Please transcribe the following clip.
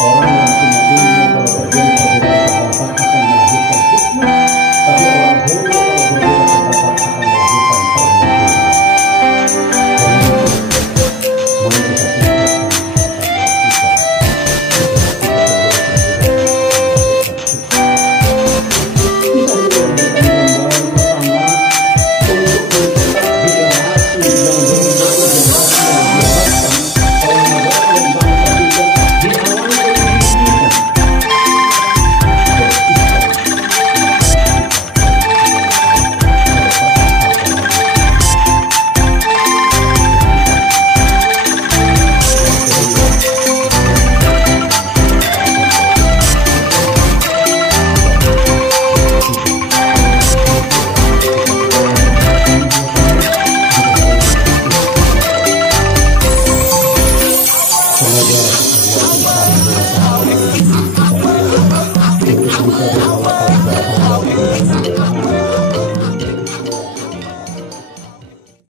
Orang yang punya ilmu kalau terjadi perbedaan pendapat akan melahirkan fitnah, tapi orang bodoh kalau berbeda pendapat akan melahirkan permusuhan. Mari kita tingkatkan semoga Allah Subhanahu wa taala untuk bisa